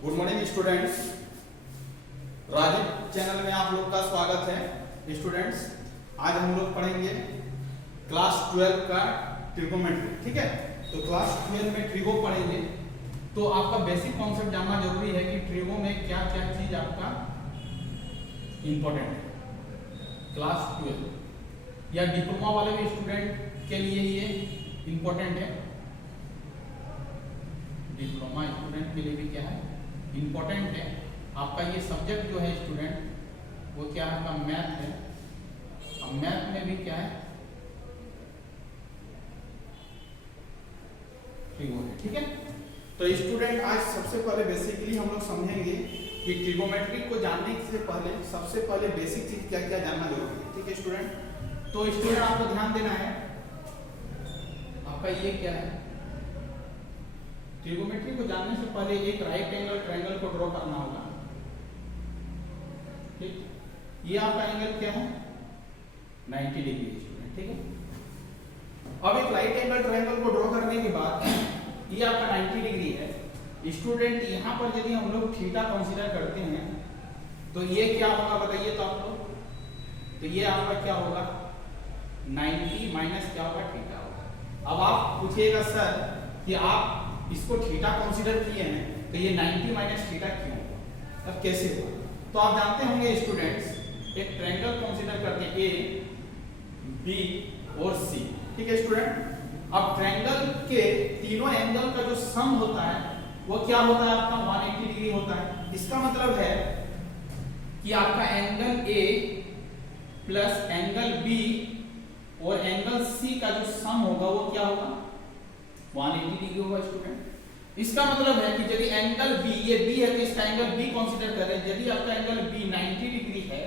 Good morning students, Rajiv channel में आप लोग का स्वागत है। स्टूडेंट्स, आज हम लोग पढ़ेंगे क्लास 12 का ट्रिगोमेट्री। ठीक है, तो क्लास 12 में ट्रिगो पढ़ेंगे तो आपका बेसिक कॉन्सेप्ट जानना जरूरी है कि ट्रिगो में क्या क्या चीज आपका इंपॉर्टेंट है। क्लास 12 या डिप्लोमा वाले भी स्टूडेंट के लिए ये इंपॉर्टेंट है। डिप्लोमा स्टूडेंट के लिए भी क्या है, इंपॉर्टेंट है। आपका ये सब्जेक्ट जो है स्टूडेंट वो क्या है, आपका मैथ है। अब मैथ में भी क्या है, ट्रिगो है। ठीक है, तो स्टूडेंट आज सबसे पहले बेसिकली हम लोग समझेंगे कि ट्रिगोमेट्री को जानने से पहले सबसे पहले बेसिक चीज क्या क्या जानना जरूरी है। ठीक है स्टूडेंट, तो स्टूडेंट आपको ध्यान देना है, आपका ये क्या है, ट्रिगोमेट्री को जानने से पहले एक राइट एंगल ट्रायंगल को ड्रॉ करना होगा। ठीक, ये आपका एंगल क्या है, 90 डिग्री स्टूडेंट। ठीक है, अब एक राइट एंगल ट्रायंगल को ड्रॉ करने के बाद ये आपका 90 डिग्री है स्टूडेंट। यहां पर यदि हम लोग थीटा कंसीडर करते हैं तो ये क्या होगा बताइए तो आप लोग, तो ये आपका क्या होगा, 90 माइनस क्या होगा, थीटा होगा। अब आप पूछिएगा सर कि आप इसको थीटा कंसीडर किए हैं तो ये 90 माइनस थीटा क्यों होगा, अब कैसे होगा। तो आप जानते होंगे स्टूडेंट्स, एक ट्रायंगल कंसीडर करते हैं ए, बी और सी। ठीक है स्टूडेंट, अब ट्रायंगल के तीनों एंगल का जो सम होता है वो क्या होता है, आपका 180 डिग्री होता है। इसका मतलब है कि आपका angle A plus angle B और एंगल सी का जो सम होगा वो क्या होगा, 180 डिग्री होगा स्टूडेंट। इसका मतलब है कि यदि एंगल बी, ये बी है तो इसका एंगल बी कंसीडर करें। यदि आपका एंगल बी 90 डिग्री है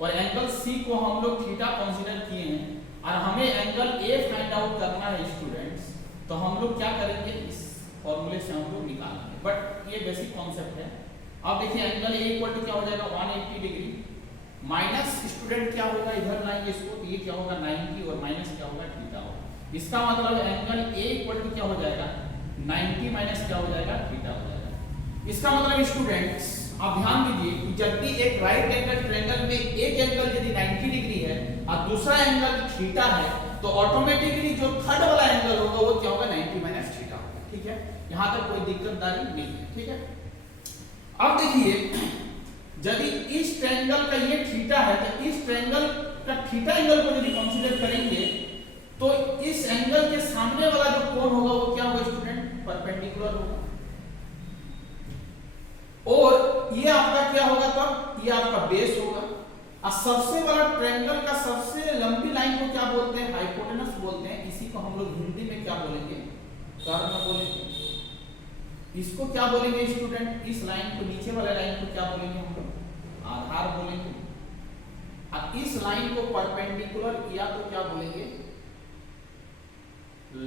और एंगल सी को हम लोग थीटा कंसीडर किए हैं और हमें एंगल ए फाइंड आउट करना है स्टूडेंट्स, तो हम लोग क्या करेंगे, इस फॉर्मूले से हम लोग निकालेंगे। बट ये बेसिक कॉन्सेप्ट है। अब देखिए एंगल ए इक्वल टू क्या हो जाएगा, 180 डिग्री माइनस स्टूडेंट क्या होगा, इधर लाएंगे इसको तो ये क्या होगा 90 और माइनस क्या होगा, थीटा होगा। इसका मतलब एंगल ए इक्वल टू क्या हो जाएगा, 90 माइनस क्या हो जाएगा, थीटा हो जाएगा। इसका मतलब स्टूडेंट्स आप ध्यान दीजिए कि जब भी एक राइट एंगल ट्रायंगल में एक एंगल यदि 90 डिग्री है और दूसरा एंगल थीटा है तो ऑटोमेटिकली जो थर्ड वाला एंगल होगा वो क्या होगा, 90 माइनस थीटा होगा। ठीक है, यहां तक कोई दिक्कतदारी नहीं है। ठीक है, अब देखिए यदि इस ट्रायंगल का ये थीटा है तो इस ट्रायंगल का थीटा एंगल को यदि कंसीडर करेंगे तो इस एंगल के सामने वाला जो कोण होगा वो क्या होगा स्टूडेंट, परपेंडिकुलर होगा। और ये आपका क्या होगा, तब ये आपका बेस होगा। और सबसे बड़ा ट्रायंगल का सबसे लंबी लाइन को क्या बोलते हैं, हाइपोटेनस बोलते हैं। इसी को हम लोग हिंदी में क्या बोलेंगे, कर्ण बोलेंगे। इसको क्या बोलेंगे स्टूडेंट, इस लाइन को, नीचे वाले लाइन को क्या बोलेंगे हम लोग, आधार बोलेंगे। और इस लाइन को परपेंडिकुलर या तो क्या बोलेंगे,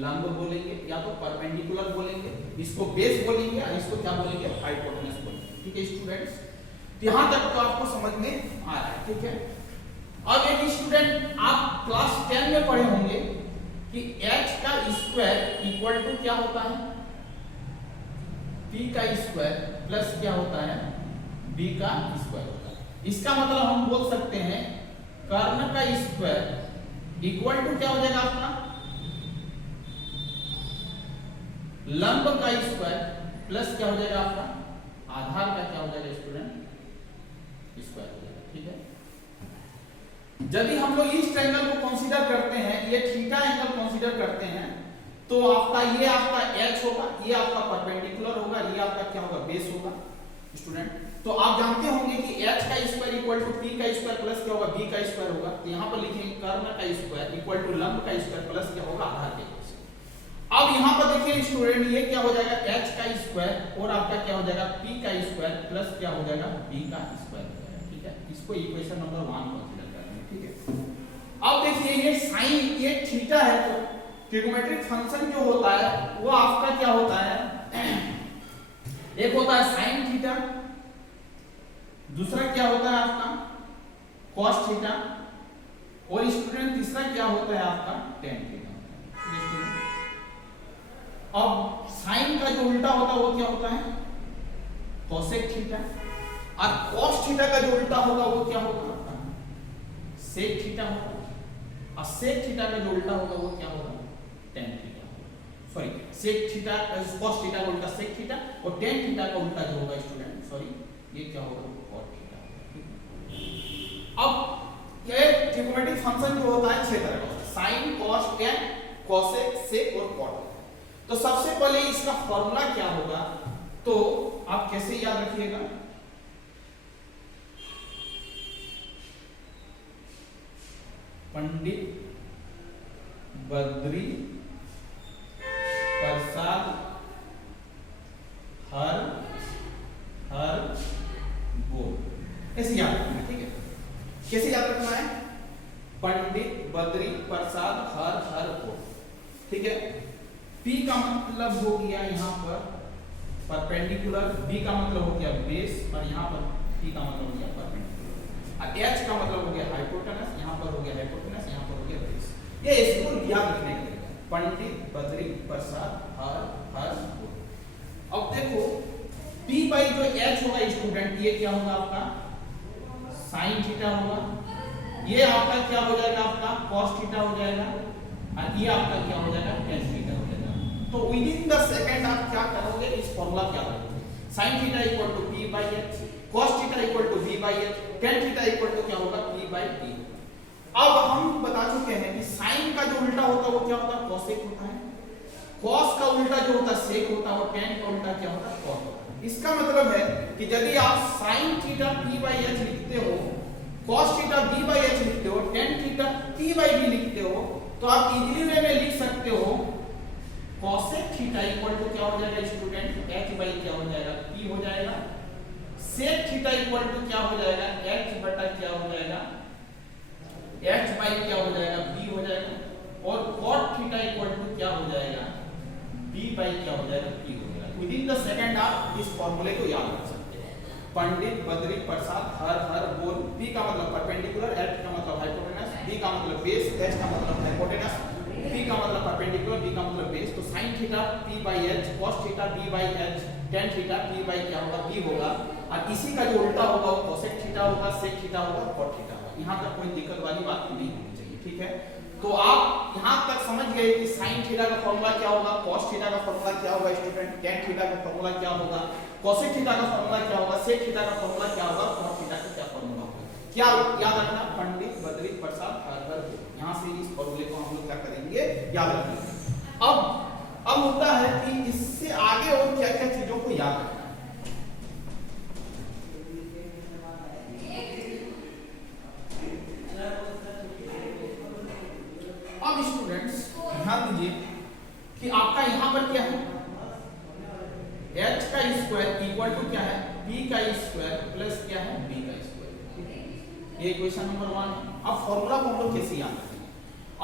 लंब बोलेंगे या तो परपेंडिकुलर बोलेंगे। इसको बेस बोलेंगे और इसको क्या बोलेंगे, हाइपोटेनस बोलेंगे। ठीक है स्टूडेंट्स, यहां तक तो आपको समझ में आ रहा है। ठीक है, अब एक स्टूडेंट आप क्लास 10 में पढ़े होंगे कि h का स्क्वायर इक्वल टू क्या होता है, p का स्क्वायर प्लस क्या होता है, b का स्क्वायर होता है। इसका मतलब हम बोल सकते हैं कर्ण का स्क्वायर इक्वल टू क्या हो जाएगा आपका, लंब का स्क्वायर प्लस क्या हो जाएगा आपका, आधार का क्या हो जाएगा स्टूडेंट, स्क्वायर हो जाएगा। ठीक है, यदि हम लोग इस ट्रायंगल को कंसीडर करते हैं, ये थीटा एंगल कंसीडर करते हैं तो आपका ये आपका h होगा, ये आपका परपेंडिकुलर होगा, ये आपका क्या होगा, बेस होगा स्टूडेंट। तो आप जानते होंगे कि h का स्क्वायर इक्वल टू p का स्क्वायर प्लस क्या होगा, b का स्क्वायर होगा। तो यहां पर लिखेंगे कर्ण का स्क्वायर इक्वल टू लंब का स्क्वायर प्लस क्या होगा, आधार के। अब यहां पर देखिए स्टूडेंट ये क्या हो जाएगा, h का स्क्वायर और आपका क्या हो जाएगा, p का स्क्वायर प्लस क्या हो जाएगा, b का स्क्वायर हो जाएगा। ठीक है, इसको इक्वेशन नंबर 1 कंसीडर करेंगे। ठीक है, अब देखिए ये साइन, ये थीटा है तो ट्रिगोमेट्रिक फंक्शन जो होता है वो आपका क्या होता है, एक होता है साइन थीटा, दूसरा क्या होता है आपका कॉस थीटा और स्टूडेंट तीसरा क्या होता है आपका टेन थीटा। अब साइन का जो उल्टा होता है वो क्या होता है कोसेक थीटा, और cos थीटा का जो उल्टा होगा वो क्या होगा, सेक थीटा होगा, और सेक थीटा का जो उल्टा होगा वो क्या होगा, tan थीटा होगा। Sorry, sec theta cos theta का उल्टा सेक थीटा, और tan थीटा का उल्टा जो होगा स्टूडेंट, सॉरी ये क्या होगा, cot थीटा। अब ये ट्रिग्नोमेट्रिक फंक्शन जो होता है 6 तरह का, sin, cos, tan, cosec, sec और cot। तो सबसे पहले इसका फॉर्मूला क्या होगा, तो आप कैसे याद रखिएगा, पंडित बद्री प्रसाद हर बोल, ऐसे याद रखना है। ठीक है, कैसे याद रखना है, पंडित बद्री प्रसाद हर बोल। ठीक है, P का मतलब हो गया यहाँ पर परपेंडिकुलर, B का मतलब हो गया बेस, और यहाँ पर P का मतलब हो गया परपेंडिकुलर, और H का मतलब हो गया हाइपोटेनस, यहाँ पर हो गया हाइपोटेनस, यहाँ पर हो गया बेस। ये इसको याद रखने के लिए पंडित बद्री प्रसाद हर बोल। अब देखो P बाई जो H होगा स्टूडेंट, ये क्या होगा आपका साइन थीटा होगा, ये आपका क्या हो जाएगा, आपका cos थीटा हो जाएगा, और ये आपका क्या हो जाएगा, tan थीटा हो जाएगा। तो विद इन द सेकंड आप क्या करोगे, इस फॉर्मूला क्या करोगे, sin theta equal to P by H, cos theta equal to V by H, tan theta equal to क्या होगा, P बाई T। अब हम बता चुके हैं कि sin का जो उल्टा होता है वो क्या होता है, cosec होता है, cos का उल्टा जो होता है sec होता है, और tan का उल्टा क्या होता है, cot होता है। इसका मतलब है कि यदि आप sin theta P by H लिखते हो, cos theta V by H लिखते हो, tan theta T by V लिखते हो, तो आप इजीली वे में लिख सकते हो cosec थीटा इक्वल टू क्या हो जाएगा स्टूडेंट, h बाई क्या हो जाएगा, p हो जाएगा, sec थीटा इक्वल टू क्या हो जाएगा, h बटा क्या हो जाएगा, h बाई क्या हो जाएगा, b हो जाएगा, और cot थीटा इक्वल टू क्या हो जाएगा, b बाई क्या हो जाएगा, p हो जाएगा। विद इन द सेकंड आप इस फॉर्मूले को याद रख सकते हैं, पंडित बद्री प्रसाद हर बोल, p का मतलब परपेंडिकुलर, h का मतलब हाइपोटेनस, b का मतलब बेस, h का मतलब हाइपोटेनस, P का मतलब परपेंडिकुलर, B का मतलब बेस। तो sin theta P by H, cos theta B by H, tan theta P by क्या होगा, B होगा, और इसी का जो उल्टा होगा वो cosec थीटा होगा, sec थीटा होगा, cot थीटा होगा। यहाँ तक कोई दिक्कत वाली बात नहीं होनी चाहिए। ठीक है, तो आप यहाँ तक समझ गए कि sin थीटा का फॉर्मूला क्या होगा, cos थीटा का फॉर्मूला क्या होगा स्टूडेंट, tan थीटा का फॉर्मूला क्या होगा, cosec थीटा का फॉर्मूला क्या होगा, sec थीटा का फॉर्मूला क्या होगा, cot थीटा का क्या फॉर्मूला होगा। क्या याद रखना, पंडित बद्री प्रसाद हर यहाँ से इस फॉर्मूले को हम लोग क्या करेंगे, याद रखेंगे। अब मुद्दा है कि इससे आगे और क्या क्या चीजों को याद रखना है। अब स्टूडेंट्स ध्यान दीजिए कि आपका यहाँ पर क्या है, h का स्क्वायर इक्वल टू क्या है, b का स्क्वायर प्लस क्या है, b का स्क्वायर। ये इक्वेशन नंबर 1 है। अब फॉर्मूला को हम लोग कैसे याद रखेंगे,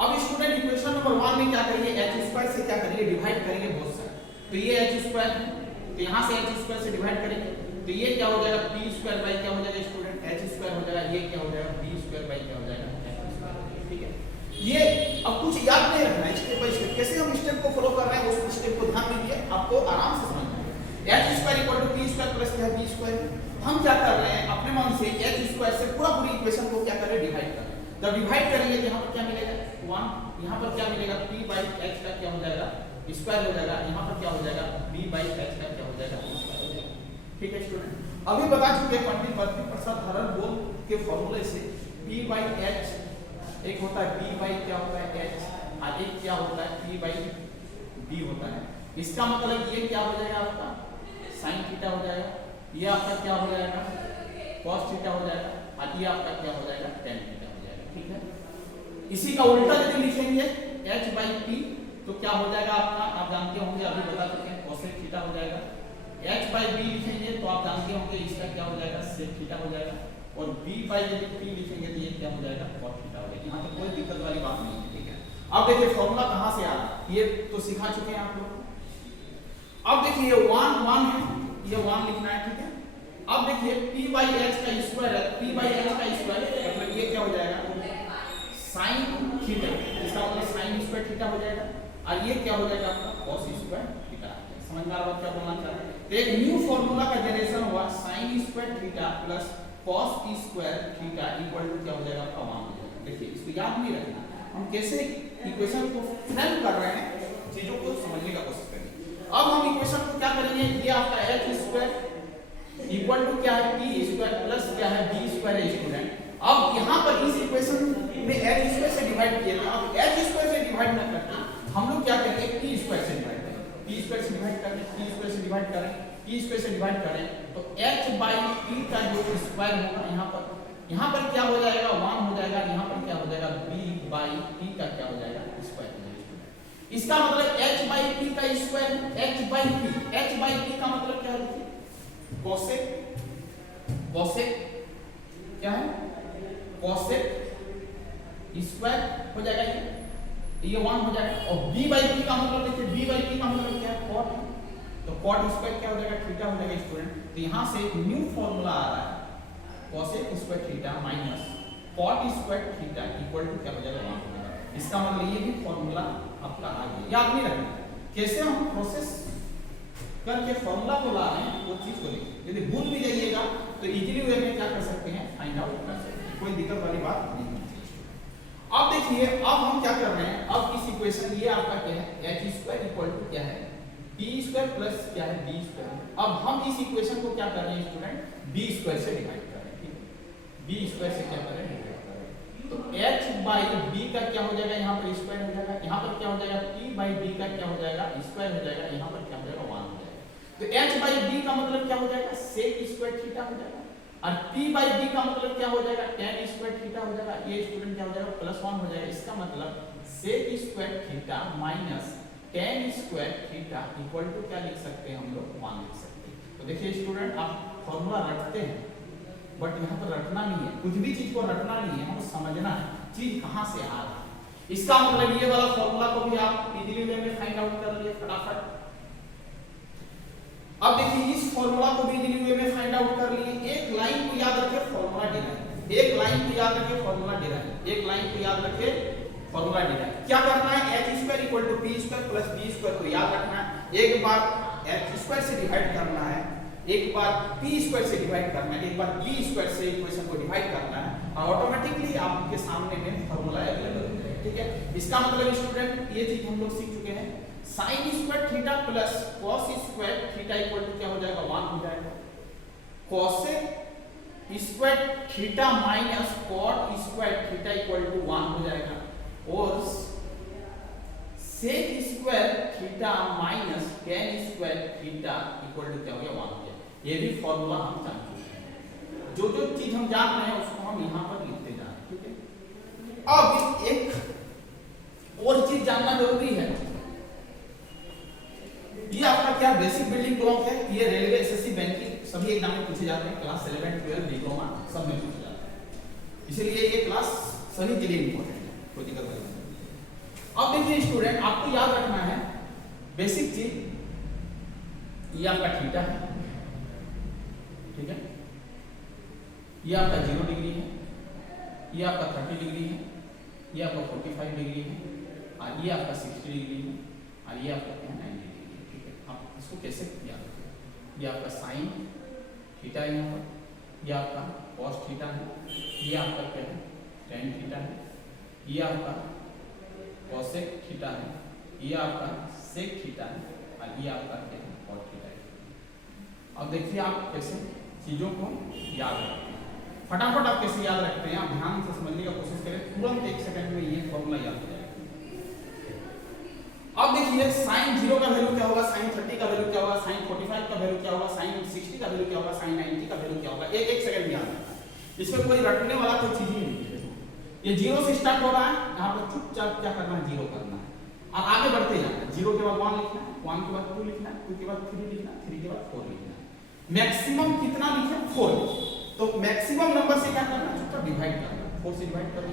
अब स्टूडेंट इक्वेशन नंबर 1 में क्या करेंगे, h स्क्वायर से क्या करेंगे, डिवाइड करेंगे बोथ साइड। तो ये h स्क्वायर है, तो यहाँ से h स्क्वायर से डिवाइड करेंगे, तो ये क्या हो जाएगा, p स्क्वायर बाई क्या हो जाएगा स्टूडेंट, h स्क्वायर हो जाएगा, ये क्या हो जाएगा, b स्क्वायर बाई क्या हो जाएगा, h स्क्वायर। ठीक है, ये अब कुछ याद नहीं रखना है, स्टेप बाय स्टेप कैसे हम स्टेप को फॉलो कर रहे हैं उस स्टेप को ध्यान दीजिए, आपको आराम से समझ आएगा। h square equal to p square plus क्या है, b स्क्वायर। हम क्या कर रहे हैं, अपने मन से h स्क्वायर से पूरी इक्वेशन को क्या कर रहे हैं, डिवाइड कर रहे हैं। जब डिवाइड करेंगे तो यहाँ पर क्या मिलेगा, 1, यहाँ पर क्या मिलेगा, p बाई h का क्या हो जाएगा, स्क्वायर हो जाएगा, यहाँ पर क्या हो जाएगा, b बाई h का क्या हो जाएगा, स्क्वायर हो जाएगा। ठीक है स्टूडेंट, अभी बता चुके पंडित बद्री प्रसाद हर बोल के फॉर्मूले से p बाई h एक होता है b बाई क्या होता है h, और एक क्या होता है p बाई b होता है। इसका मतलब ये क्या हो जाएगा, आपका sin थीटा हो जाएगा, ये आपका क्या हो जाएगा, cos थीटा हो जाएगा, और ये आपका क्या हो जाएगा, tan थीटा हो जाएगा। ठीक है, इसी का उल्टा यदि लिखेंगे h बाई p तो क्या हो जाएगा आपका, आप जानते होंगे, अभी बता चुके हैं, cosec थीटा हो जाएगा। h बाई b लिखेंगे तो आप जानते होंगे इसका क्या हो जाएगा, sec थीटा हो जाएगा, और b बाई यदि p लिखेंगे तो ये क्या हो जाएगा, cot थीटा हो जाएगा। यहाँ तक कोई दिक्कत वाली बात नहीं है। ठीक है, अब देखिए फॉर्मूला कहाँ से आ रहा है, ये तो सिखा चुके हैं आप लोग। अब देखिए ये 1 1 है, ये 1 लिखना है। ठीक है, अब देखिए p बाई h का स्क्वायर है, p बाई h का स्क्वायर मतलब ये क्या हो जाएगा, sin थीटा, इसका मतलब sin स्क्वायर थीटा हो जाएगा, और ये क्या हो जाएगा आपका cos स्क्वायर थीटा। समझ में आ रहा है क्या बोलना चाह रहे हैं। तो एक न्यू फार्मूला का जनरेशन हुआ sine square theta plus cos square theta equal to क्या हो जाएगा आपका 1 हो जाएगा। देखिए इसको याद नहीं रखना, हम कैसे इक्वेशन को फ्रेम कर रहे हैं, चीजों को समझने का कोशिश करेंगे। अब हम इक्वेशन को क्या करेंगे, ये आपका h स्क्वायर इक्वल टू क्या है p स्क्वायर प्लस क्या है b स्क्वायर है स्टूडेंट। अब यहाँ पर इस इक्वेशन में h स्क्वायर से डिवाइड किया था, अब h स्क्वायर से डिवाइड ना करके हम लोग क्या करेंगे, p स्क्वायर से डिवाइड करेंगे, p स्क्वायर से डिवाइड करें, p स्क्वायर से डिवाइड करें, p स्क्वायर से डिवाइड करें तो h बाई p का जो स्क्वायर होगा यहाँ पर क्या हो जाएगा 1 हो जाएगा, यहाँ पर क्या हो जाएगा b बाई p का क्या हो जाएगा स्क्वायर हो जाएगा। इसका मतलब h बाई p का स्क्वायर, h बाई p का मतलब क्या है, कोसेक, कोसेक क्या है, कोसेक स्क्वायर हो जाएगा, ये 1 हो जाएगा। और b बाई p का मतलब देखिए b बाई p का मतलब क्या है, कॉट, तो कॉट स्क्वायर क्या हो जाएगा, थीटा हो जाएगा स्टूडेंट। तो यहाँ से एक न्यू फॉर्मूला आ रहा है, cosec square theta minus cot square theta equal to क्या हो जाएगा 1 हो जाएगा। इसका मतलब ये भी फॉर्मूला आपका आ गया, याद नहीं रखना कैसे हम प्रोसेस करके फॉर्मूला को ला रहे हैं वो चीज को लिखिए, यदि भूल भी जाइएगा तो इजीली वे में क्या कर सकते हैं, फाइंड आउट कर सकते हैं, कोई दिक्कत वाली बात नहीं है। अब देखिए अब हम क्या कर रहे हैं, अब इस इक्वेशन ये आपका क्या है h स्क्वायर इक्वल टू क्या है p स्क्वायर प्लस क्या है b स्क्वायर। अब हम इस इक्वेशन को क्या कर रहे हैं स्टूडेंट, b स्क्वायर से डिवाइड कर रहे हैं, ठीक है, b स्क्वायर से क्या कर रहे हैं डिवाइड कर रहे हैं। तो h बाई b का क्या हो जाएगा, यहाँ पर स्क्वायर हो जाएगा, यहाँ पर क्या हो जाएगा p बाई b का क्या हो जाएगा स्क्वायर हो जाएगा, यहाँ पर क्या हो जाएगा 1 हो जाएगा। तो h बाई b का मतलब क्या हो जाएगा, sec स्क्वायर थीटा हो जाएगा, और p बाई b का मतलब क्या हो जाएगा, tan स्क्वायर थीटा हो जाएगा। ये स्टूडेंट क्या हो जाएगा प्लस 1 हो जाएगा। इसका मतलब sec square theta minus tan square theta equal to क्या लिख सकते हैं हम लोग 1 लिख सकते हैं। तो देखिए स्टूडेंट आप फॉर्मूला रटते हैं बट यहाँ पर रटना नहीं है, कुछ भी चीज को रटना नहीं है, हमको समझना है चीज कहाँ से आ रहा है। इसका मतलब ये वाला फॉर्मूला को भी आप इजीली वे में फाइंड आउट कर लिए फटाफट। अब देखिए इस फॉर्मूला को भी इजीली वे में फाइंड आउट कर लिए, एक लाइन को याद रखे फॉर्मूला डिराइव, एक लाइन को याद रखे फॉर्मूला डिराइव, एक लाइन को याद रखे फॉर्मूला डिराइव। क्या करना है, h square equal to p square plus b square को याद रखना है, एक बार h स्क्वायर से डिवाइड करना है, एक बार p स्क्वायर से डिवाइड करना है, एक बार b स्क्वायर से इक्वेशन को डिवाइड करना है और ऑटोमेटिकली आपके सामने में फॉर्मूला अवेलेबल हो जाएगा, ठीक है। इसका मतलब स्टूडेंट ये चीज हम लोग सीख चुके हैं, sin square theta plus cos square theta equal to क्या हो जाएगा 1 हो जाएगा, cosec square theta minus cot square theta equal to 1 हो जाएगा, और sec square theta minus tan square theta equal to क्या हो गया 1 हो गया। ये भी फॉर्मूला हम जान चुके हैं, जो जो चीज हम जान रहे हैं उसको हम यहाँ पर लिखते जा रहे हैं, ठीक है। अब एक और चीज जानना जरूरी है, ये आपका क्या बेसिक बिल्डिंग ब्लॉक है, ये रेलवे एसएससी बैंकिंग सभी एग्जाम में पूछे जाते हैं, क्लास 11 12 डिप्लोमा सब में पूछे जाते हैं, इसीलिए ये क्लास सभी के लिए इंपॉर्टेंट है, कोई दिक्कत नहीं। अब देखिए स्टूडेंट आपको याद रखना है बेसिक चीज, ये आपका थीटा है, ठीक है, ये आपका 0 डिग्री है, ये आपका 30 डिग्री है, ये आपका 45 डिग्री है, और ये आपका 60 डिग्री है, और ये आपका 90 डिग्री है, ठीक है। आप इसको कैसे याद रखें, ये आपका साइन थीटा है, यहाँ पर ये आपका कॉस थीटा है, ये आपका क्या है टेन थीटा है, ये आपका कोसेक थीटा है, ये आपका सेक थीटा है, और ये आपका क्या है कॉट थीटा है। अब देखिए आप कैसे चीजों को याद रखते हैं, फटाफट आप कैसे याद रखते हैं, आप ध्यान से समझने का कोशिश करें, तुरंत 1 सेकंड में ये फॉर्मूला याद हो जाएगा। अब देखिए sin 0 का वैल्यू क्या होगा, sin 30 का वैल्यू क्या होगा, sin 45 का वैल्यू क्या होगा, sin 60 का वैल्यू क्या होगा, sin 90 का वैल्यू क्या होगा, एक सेकंड में याद रखना, इसमें कोई रटने वाला कोई चीज ही नहीं है। ये 0 से स्टार्ट हो रहा है, यहाँ पर चुपचाप क्या करना है 0 करना है, और आगे बढ़ते जाना है, 0 के बाद 1 लिखना है, 1 के बाद 2 लिखना है, 2 के बाद 3 लिखना है, 3 के बाद 4 लिखना है, मैक्सिमम कितना लिखे 4। तो मैक्सिमम नंबर से क्या करना है, चुपचाप डिवाइड करना, 4 से डिवाइड करो,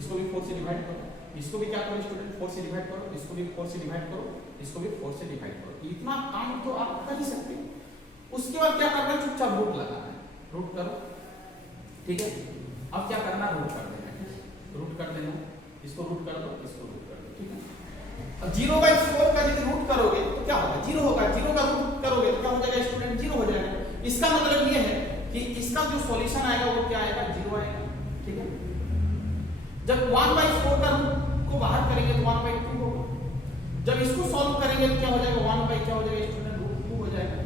इसको भी 4 से डिवाइड करो, इसको भी क्या करो स्टूडेंट 4 से डिवाइड करो, इसको भी 4 से डिवाइड करो, इसको भी 4 से डिवाइड करो, इतना काम तो आप कर ही सकते हैं। उसके बाद क्या करना है, चुपचाप रूट लगाना है, रूट करो, ठीक है। अब क्या करना है, रूट कर देना है, रूट कर देना, इसको रूट कर दो, इसको रूट कर दो, ठीक है। अब 0/4 का यदि रूट करोगे तो क्या होगा, 0 होगा, 0 का रूट करोगे तो क्या हो जाएगा स्टूडेंट 0 हो जाएगा। इसका मतलब ये है कि इसका जो सॉल्यूशन आएगा वो क्या आएगा, 0 आएगा। ठीक है, जब 1/4 का रूट को बाहर करेंगे तो 1/2 होगा। जब इसको सॉल्व करेंगे तो क्या हो जाएगा, 1 बाई क्या हो जाएगा स्टूडेंट, √2 हो जाएगा।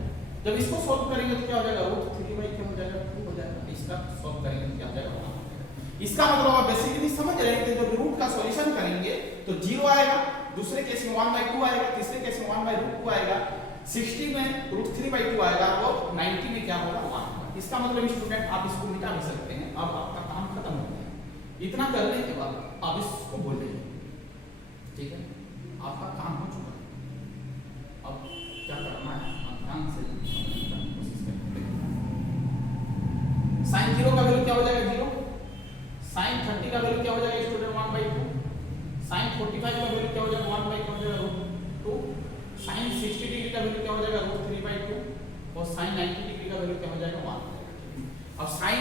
जब इसको सॉल्व करेंगे तो क्या हो जाएगा, √3 बाई क्या हो जाएगा, 2 हो जाएगा। इसका सॉल्व करेंगे तो क्या हो जाएगा, 1 हो जाएगा। इसका मतलब आप बेसिकली समझ रहे हैं कि जब रूट का सॉल्यूशन करेंगे तो 0 आएगा, दूसरे केस में 1/2 आएगा, तीसरे केस में 1/√2 आएगा, 60 में √3/2 आएगा और 90 में क्या होगा, 1 होगा। इसका मतलब स्टूडेंट आप इसको मिटा भी सकते हैं। अब आपका काम खत्म हो गया। इतना करने के बाद आप इसको बोल रहे हैं, ठीक है, आपका काम हो चुका है। अब क्या करना है, आप ध्यान से समझने की कोशिश करें। sin 0 का वैल्यू क्या हो जाएगा, 0। sin 30 का वैल्यू क्या हो जाएगा स्टूडेंट, 1/2। sin 45 का वैल्यू क्या हो जाएगा, 1/2। sin 60 डिग्री का वैल्यू क्या हो जाएगा, √3/2। और sin 90 डिग्री का वैल्यू क्या हो जाएगा, 1। अब sin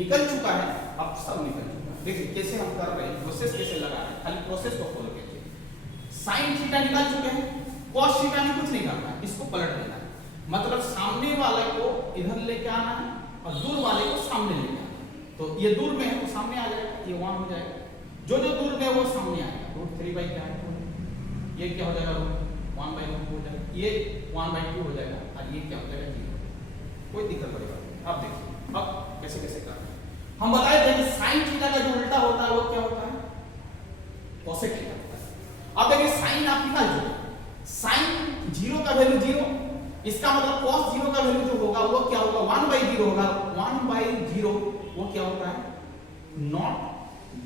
निकल चुका है, अब सब निकल चुका है। देखिए कैसे हम कर रहे हैं, प्रोसेस कैसे लगा रहे हैं, खाली प्रोसेस को फॉलो कीजिए। sin थीटा निकाल चुके हैं, cos थीटा में कुछ नहीं करना है, इसको पलट देना है। मतलब सामने वाले को इधर लेके आना है और दूर वाले को सामने लेके आना है। तो ये दूर में है तो सामने आ जाएगा, ये 1 हो जाएगा। जो जो दूर में है वो सामने आएगा, √3 क्या है, ये क्या हो जाएगा, 1/2 हो जाएगा, ये 1/2 हो जाएगा और ये क्या हो जाएगा, 0। कोई दिक्कत वाली बात नहीं। अब देखिए अब कैसे कैसे करना है। हम बताए थे कि sin थीटा का जो उल्टा होता है वो क्या होता है, cosec थीटा होता है। अब देखिए sin आप निकाल चुके, sin 0 का वैल्यू 0, इसका मतलब cos 0 का वैल्यू जो होगा वो क्या होगा, 1/0 होगा। 1/0 वो क्या होता है, नॉट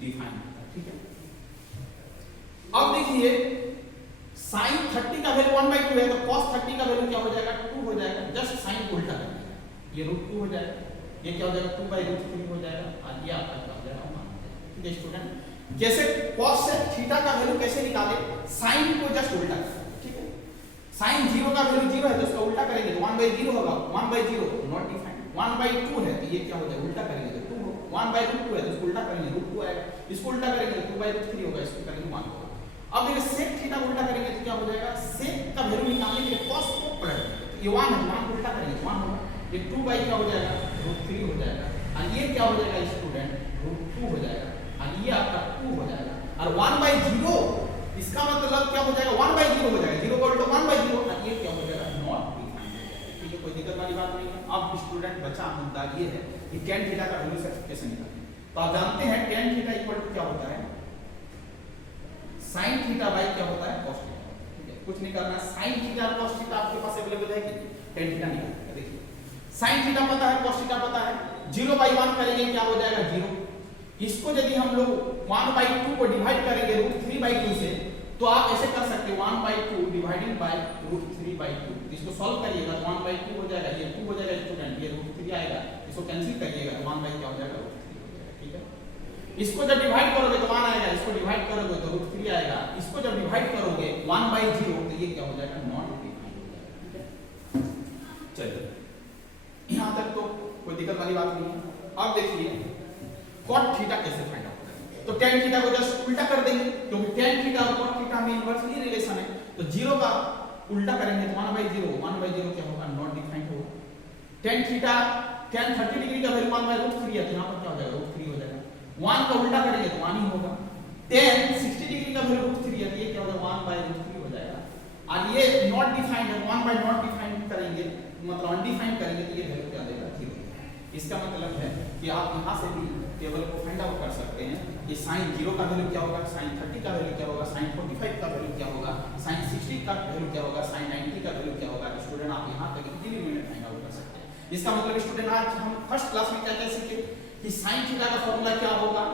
डिफाइंड। ठीक है, अब देखिए sin 30 का वैल्यू 1/2 है तो cos 30 का वैल्यू क्या हो जाएगा, 2 हो जाएगा। जस्ट sin को उल्टा कर देंगे, ये √2 हो जाएगा, ये क्या हो जाएगा, 2/√3 हो जाएगा और ये आपका क्या हो जाएगा, 1 हो जाएगा। ठीक है स्टूडेंट, जैसे cos से थीटा का वैल्यू कैसे निकाले, sin को जस्ट उल्टा करें। ठीक है, sin 0 का वैल्यू 0 है तो उसका उल्टा करेंगे तो 1/0 होगा। 1/0 नॉट डिफाइंड। 1/2 है तो ये क्या हो जाएगा, उल्टा करेंगे तो 2 होगा। 1/√2 है तो उसको उल्टा करेंगे, √2 आएगा। इसको उल्टा करेंगे तो 2/√3 होगा, इसको करेंगे 1 होगा। अब देखिए sec थीटा को उल्टा करेंगे तो क्या हो जाएगा, sec का वैल्यू निकालने के लिए cos को पलट देंगे, ये 1 है, 1 उल्टा करेंगे 1 होगा। ये 2 क्या हो जाएगा, √3 हो जाएगा और ये क्या हो जाएगा स्टूडेंट, √2 हो जाएगा और ये आपका 2 हो जाएगा। और 1/0 इसका मतलब क्या हो जाएगा, 1/0 हो जाएगा, 0 का उल्टा 1/0 और ये क्या हो जाएगा, नॉट डिफाइंड हो जाएगा। ठीक है, कोई दिक्कत वाली बात नहीं है। अब स्टूडेंट बचा मुद्दा ये है कि tan थीटा का वैल्यू कैसे निकालें। तो आप जानते हैं tan थीटा इक्वल टू क्या होता है, sin थीटा बाई क्या होता है, cos थीटा। ठीक है, कुछ नहीं करना, sin थीटा और cos थीटा आपके पास अवेलेबल है कि tan थीटा निकालेंगे। देखिए sin थीटा पता है, cos थीटा पता है, 0/1 करेंगे क्या हो जाएगा, 0। इसको यदि हम लोग 1/2 को डिवाइड करेंगे √3/2 से तो आप ऐसे कर सकते हैं 1/2 डिवाइडेड बाय √3/2। इसको सॉल्व करिएगा तो 1/2 हो जाएगा, ये 2 हो जाएगा स्टूडेंट, ये √3 आएगा। इसको कैंसिल करिएगा तो 1/2 क्या हो जाएगा, √3 हो जाएगा। ठीक है, इसको जब डिवाइड करोगे तो 1 आएगा, इसको डिवाइड करोगे तो √3 आएगा। इसको जब डिवाइड करोगे 1/0 तो ये क्या हो जाएगा, नॉट डिफाइंड हो जाएगा। ठीक है, चलिए यहां तक तो कोई दिक्कत वाली बात नहीं है। अब देखिए cot थीटा कैसे फाइंड आउट करेंगे। तो tan थीटा को जस्ट उल्टा कर देंगे क्योंकि tan थीटा और cot थीटा में इनवर्सली रिलेशन है। तो 0 का उल्टा करेंगे तो 1/0 क्या होगा, नॉट डिफाइंड होगा। tan थीटा tan 30 डिग्री का वैल्यू 1/√3 है तो यहां पर क्या हो जाएगा, √3 हो जाएगा। 1 का उल्टा करेंगे तो 1 ही होगा। tan 60 डिग्री का वैल्यू √3 है तो ये क्या हो जाएगा, 1/√3 हो जाएगा। और ये नॉट डिफाइंड है, 1/नॉट डिफाइंड करेंगे मतलब अनडिफाइंड करेंगे तो ये वैल्यू क्या आ जाएगा, 0। इसका मतलब है कि आप यहां से भी टेबल को फाइंड आउट कर सकते हैं कि sin 0 का वैल्यू क्या होगा, sin 30 का वैल्यू क्या होगा, sin 45 का वैल्यू क्या होगा, sin 60 का वैल्यू क्या होगा, sin 90 का वैल्यू क्या होगा। स्टूडेंट आप यहां तक इजीली फाइंड आउट कर सकते हैं। इसका मतलब स्टूडेंट आज हम फर्स्ट क्लास में क्या सीखे कि sin थीटा का फार्मूला क्या होगा,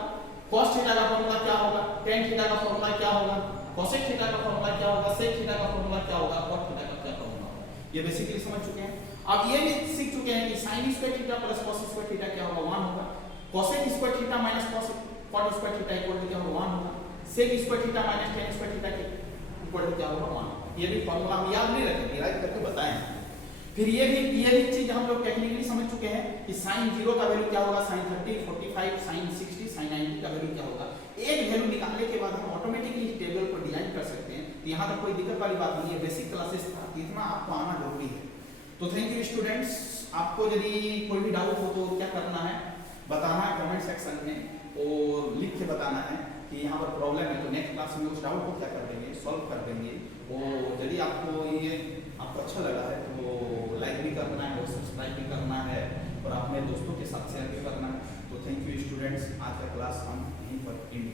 cos थीटा का फार्मूला क्या होगा, tan थीटा का फार्मूला क्या होगा, cosec थीटा का फार्मूला क्या होगा, sec थीटा का फार्मूला क्या होगा, cot थीटा का क्या फार्मूला होगा। ये बेसिकली समझ चुके हैं। अब ये भी सीख चुके हैं कि sin square theta plus cos square theta क्या होगा, 1 होगा। cosec square theta minus cot square theta equal to क्या होगा, 1 होगा। sec square theta minus tan square theta equal to क्या होगा, 1 होगा। ये भी फार्मूला हम याद नहीं रखेंगे, राइट करके बताएं। फिर ये भी चीज हम लोग टेक्निकली समझ चुके हैं कि sin 0 का वैल्यू क्या होगा, sin 30, 45, sin 60, sin 90 का वैल्यू क्या होगा। एक वैल्यू निकालने के बाद हम ऑटोमेटिकली इस टेबल को डिजाइन कर सकते हैं। तो यहाँ तक कोई दिक्कत वाली बात नहीं है, बेसिक क्लासेस था, इतना आपको आना जरूरी है। तो तो थैंक यू स्टूडेंट्स, आपको यदि कोई भी डाउट हो तो क्या करना है, बताना है कमेंट सेक्शन में और लिख के बताना है कि यहाँ पर प्रॉब्लम है, तो नेक्स्ट क्लास में उस डाउट को क्या कर देंगे, सॉल्व कर देंगे। और यदि आपको ये आपको अच्छा लगा है तो लाइक भी करना है और सब्सक्राइब भी करना है और अपने दोस्तों के साथ शेयर भी करना है। तो थैंक यू स्टूडेंट्स, आज का क्लास हम यहीं पर एंड